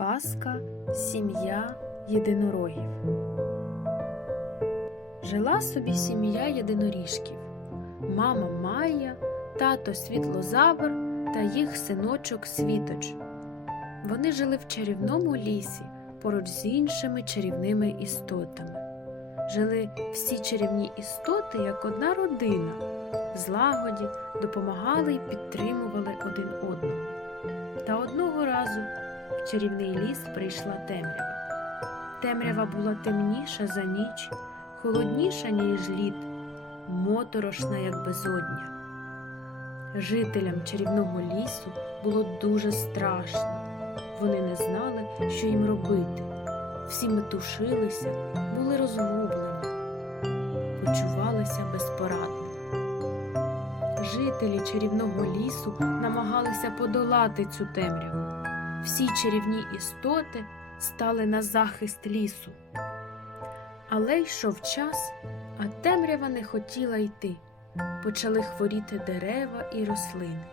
Казка Сім'я єдинорогів. Жила собі сім'я єдиноріжків. Мама Майя, тато Світлозавр та їх синочок Світоч. Вони жили в чарівному лісі поруч з іншими чарівними істотами. Жили всі чарівні істоти як одна родина, в злагоді допомагали й підтримували один одного. Та в чарівний ліс прийшла темрява. Темрява була темніша за ніч, холодніша, ніж лід, моторошна, як безодня. Жителям чарівного лісу було дуже страшно. Вони не знали, що їм робити. Всі метушилися, були розгублені, почувалися безпорадно. Жителі чарівного лісу намагалися подолати цю темряву. Всі чарівні істоти стали на захист лісу. Але йшов час, а темрява не хотіла йти. Почали хворіти дерева і рослини.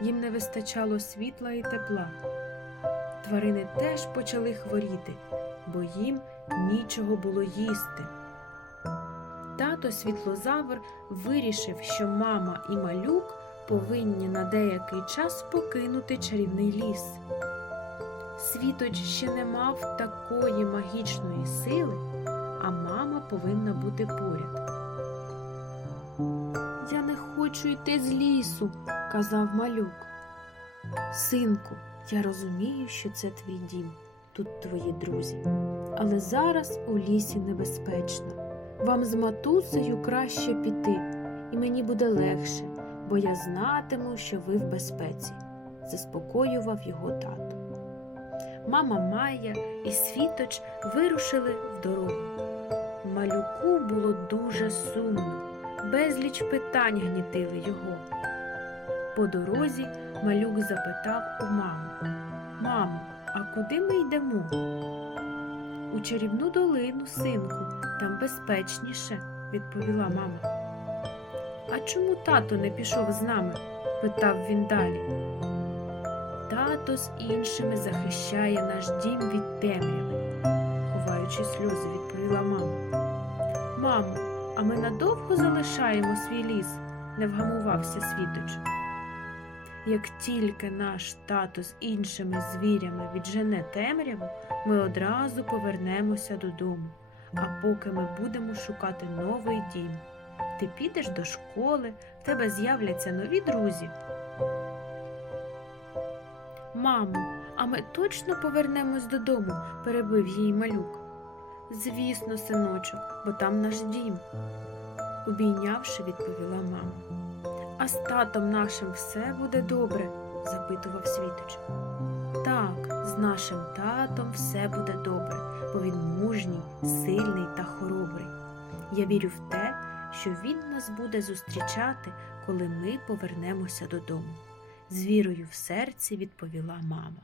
Їм не вистачало світла і тепла. Тварини теж почали хворіти, бо їм нічого було їсти. Тато Світлозавр вирішив, що мама і малюк повинні на деякий час покинути чарівний ліс. Світоч ще не мав такої магічної сили, а мама повинна бути поряд. Я не хочу йти з лісу, казав малюк. Синку, я розумію, що це твій дім, тут твої друзі. Але зараз у лісі небезпечно. Вам з матусею краще піти, і мені буде легше, бо я знатиму, що ви в безпеці, заспокоював його тато. Мама Майя і Світоч вирушили в дорогу. Малюку було дуже сумно, безліч питань гнітили його. По дорозі малюк запитав у мами Мамо, а куди ми йдемо? У чарівну долину, синку, там безпечніше, відповіла мама. А чому тато не пішов з нами? питав він далі. Тато з іншими захищає наш дім від темряви, ховаючи сльози, відповіла мама. Мамо, а ми надовго залишаємо свій ліс, не вгамувався світоч. Як тільки наш тато з іншими звірями віджене темряву, ми одразу повернемося додому. А поки ми будемо шукати новий дім. Ти підеш до школи, в тебе з'являться нові друзі. Мамо, а ми точно повернемось додому, перебив її малюк. Звісно, синочок, бо там наш дім, обійнявши, відповіла мама. А з татом нашим все буде добре? запитував Світоч. Так, з нашим татом все буде добре, бо він мужній, сильний та хоробрий. Я вірю в те, що він нас буде зустрічати, коли ми повернемося додому. З вірою в серці відповіла мама.